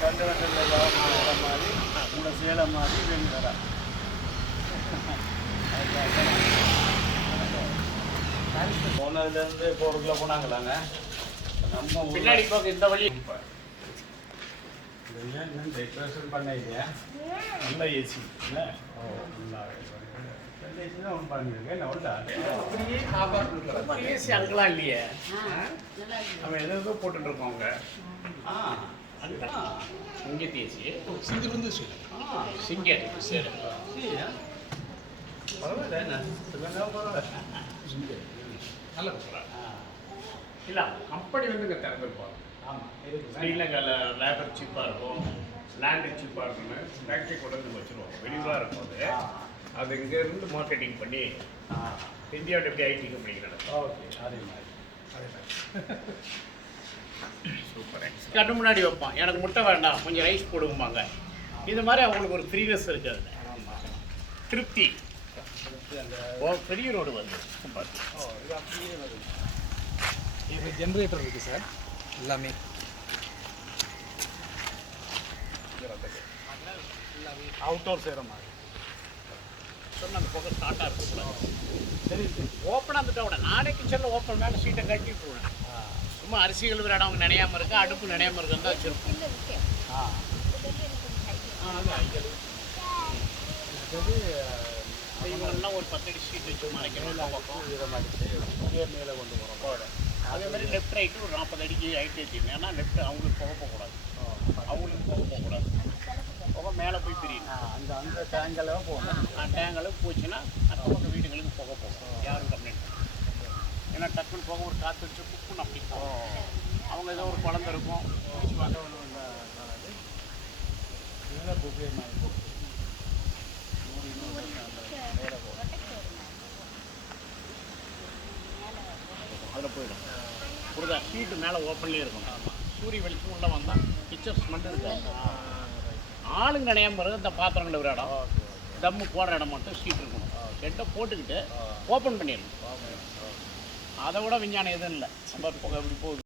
கண்டு வட்டத்தில் மாதிரி உங்களோட சேலம் மாதிரி ரெண்டு தரா போனதுலேருந்து இப்போ 1 கிலோ போனாங்களாங்க நம்ம பின்னாடி போக இந்த வழி இன்னும் டெக்கரேஷன் பண்ண இல்லையா நல்ல ஏசி இல்லை ஓ நல்லா ஏசி தான் ஒன்று பண்ணியிருக்கேன் என்ன உண்டா அப்படியே ஏசி அங்கெல்லாம் இல்லையே நம்ம எதோ போட்டுருக்கோம் அவங்க இங்கே தேசி சிங்கிருந்து சிங்கே சரி பரவாயில்ல என்ன பரவாயில்ல நல்ல இல்லை கம்பெனி வந்து இங்கே திறந்துருப்பாங்க ஆமாம் ஸ்ரீலங்காவில் லேபர் சீப்பாக இருக்கும் லேண்டு சீப்பாக இருக்குன்னு ஃபேக்ட்ரி கொண்டு வந்து வச்சுருவோம் வெளியூராக இருக்கும் அது இங்கேருந்து மார்க்கெட்டிங் பண்ணி இந்தியாவோட எப்படி ஐடி கம்பெனிக்கு நடக்கும் ஓகே அதே மாதிரி சூப்பர் கண்ணு முன்னாடி வைப்பான் எனக்கு முட்டை வேண்டாம் கொஞ்சம் ரைஸ் போடுவாங்க இந்த மாதிரி அவங்களுக்கு ஒரு ஃப்ரீனஸ் இருக்குது திருப்தி பெரிய ரோடு வந்து இது அப்படியே வருது இது ஜென்ரேட்டர் இருக்குது சார் எல்லாமே அவுட்டோர் செய்கிற மாதிரி சொன்ன அந்த புகை ஸ்டார்ட்டாக இருக்கக்கூடாது சரி ஓப்பனாக இருந்துட்டா விட நானே கிச்சனில் ஓப்பன் மேலே சீட்டை கட்டி விட்டுருவேன் சும்மா அரிசிகள் விட அவங்க நினையாமல் இருக்கு அடுப்பு நினையாமல் இருக்குன்னு தான் வச்சுருக்கோம் இவங்கெல்லாம் ஒரு 10 அடி ஷீட் வச்சு மறைக்கணும் பக்கம் இதை மேலே கொண்டு போகிறோம் அதே மாதிரி லெஃப்ட் ரைட்டு ஒரு 40 அடிக்கு ஹைட் வச்சுக்கணும் ஏன்னா லெஃப்ட் அவங்களுக்கு புகை போகக்கூடாது அவங்களுக்கு புகை போகக்கூடாது புகை மேலே போய் பிரியணும் அந்த டேங்கெல்லாம் போகணும் டேங்கெல்லாம் போச்சுன்னா அக்கம் வீடுகளுக்கு புகை போகும் யாரும் கம்ப்ளைண்ட் ஏன்னா டக்குன்னு போக ஒரு காற்று வச்சு குப்புன்னு அப்படி போகும் அவங்க ஏதோ ஒரு குழந்தை இருக்கும் இதெல்லாம் புகை மாதிரி போகும் அதில் போயிடும் புரியுதா ஷீட்டு மேலே ஓப்பன்லேயே இருக்கும் சூரிய வெளிச்சம் உள்ளே வந்தால் கிச்சன் ஸ்மெல் இருக்காது ஆளுங்க நினையாம பிறகு இந்த பாத்திரங்களை ஒரு இடம் தம்மு போடுற இடம் மட்டும் ஷீட் இருக்கணும் ஷெட்டை போட்டுக்கிட்டு ஓப்பன் பண்ணிடணும் அதை விட விஞ்ஞானம் எதுவும் இல்லை நம்ம எப்படி போகுது